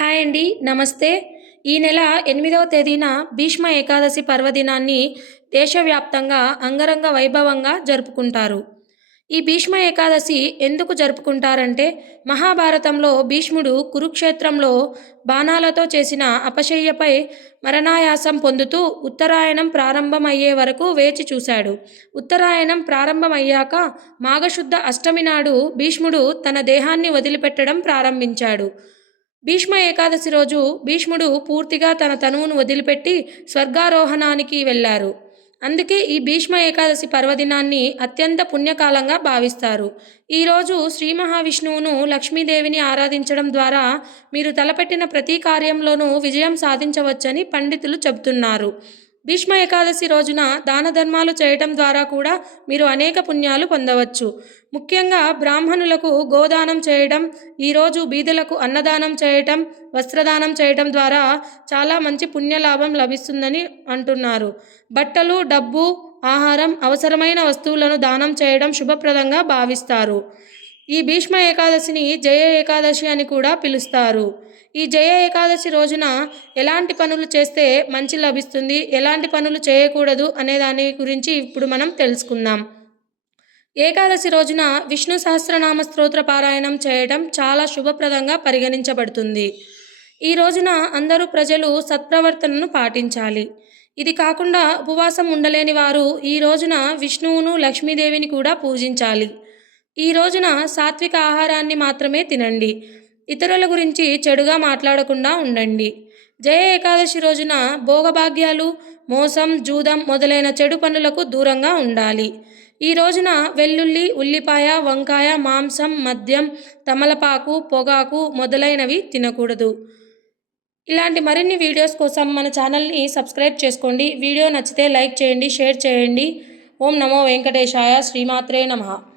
Hi అండి నమస్తే. ఈ నెల ఎనిమిదవ తేదీన భీష్మ ఏకాదశి పర్వదినాన్ని దేశవ్యాప్తంగా అంగరంగ వైభవంగా జరుపుకుంటారు. ఈ భీష్మ ఏకాదశి ఎందుకు జరుపుకుంటారంటే మహాభారతంలో భీష్ముడు కురుక్షేత్రంలో బాణాలతో చేసిన అపశయ్యపై మరణాయాసం పొందుతూ ఉత్తరాయణం ప్రారంభమయ్యే వరకు వేచి చూశాడు. ఉత్తరాయణం ప్రారంభమయ్యాక మాఘశుద్ధ అష్టమి నాడు భీష్ముడు తన దేహాన్ని వదిలిపెట్టడం ప్రారంభించాడు. భీష్మ ఏకాదశి రోజు భీష్ముడు పూర్తిగా తన తనువును వదిలిపెట్టి స్వర్గారోహణానికి వెళ్ళారు. అందుకే ఈ భీష్మ ఏకాదశి పర్వదినాన్ని అత్యంత పుణ్యకాలంగా భావిస్తారు. ఈరోజు శ్రీ మహావిష్ణువును లక్ష్మీదేవిని ఆరాధించడం ద్వారా మీరు తలపెట్టిన ప్రతి కార్యంలోనూ విజయం సాధించవచ్చని పండితులు చెబుతున్నారు. భీష్మ ఏకాదశి రోజున దాన ధర్మాలు చేయటం ద్వారా కూడా మీరు అనేక పుణ్యాలు పొందవచ్చు. ముఖ్యంగా బ్రాహ్మణులకు గోదానం చేయడం ఈరోజు బీదలకు అన్నదానం చేయటం వస్త్రదానం చేయటం ద్వారా చాలా మంచి పుణ్యలాభం లభిస్తుందని అంటున్నారు. బట్టలు డబ్బు ఆహారం అవసరమైన వస్తువులను దానం చేయడం శుభప్రదంగా భావిస్తారు. ఈ భీష్మ ఏకాదశిని జయ ఏకాదశి అని కూడా పిలుస్తారు. ఈ జయ ఏకాదశి రోజున ఎలాంటి పనులు చేస్తే మంచి లభిస్తుంది? ఎలాంటి పనులు చేయకూడదు? అనే దాని గురించి ఇప్పుడు మనం తెలుసుకుందాం. ఏకాదశి రోజున విష్ణు సహస్రనామ స్తోత్ర పారాయణం చేయడం చాలా శుభప్రదంగా పరిగణించబడుతుంది. ఈ రోజున అందరూ ప్రజలు సత్ప్రవర్తనను పాటించాలి. ఇది కాకుండా ఉపవాసం ఉండలేని వారు ఈ రోజున విష్ణువును లక్ష్మీదేవిని కూడా పూజించాలి. ఈ రోజున సాత్విక ఆహారాన్ని మాత్రమే తినండి. ఇతరుల గురించి చెడుగా మాట్లాడకుండా ఉండండి. జయ ఏకాదశి రోజున భోగభాగ్యాలు మోసం జూదం మొదలైన చెడు పనులకు దూరంగా ఉండాలి. ఈ రోజున వెల్లుల్లి ఉల్లిపాయ వంకాయ మాంసం మద్యం తమలపాకు పొగాకు మొదలైనవి తినకూడదు. ఇలాంటి మరిన్ని వీడియోస్ కోసం మన ఛానల్ని సబ్స్క్రైబ్ చేసుకోండి. వీడియో నచ్చితే లైక్ చేయండి షేర్ చేయండి. ఓం నమో వెంకటేశాయ శ్రీమాత్రే నమః.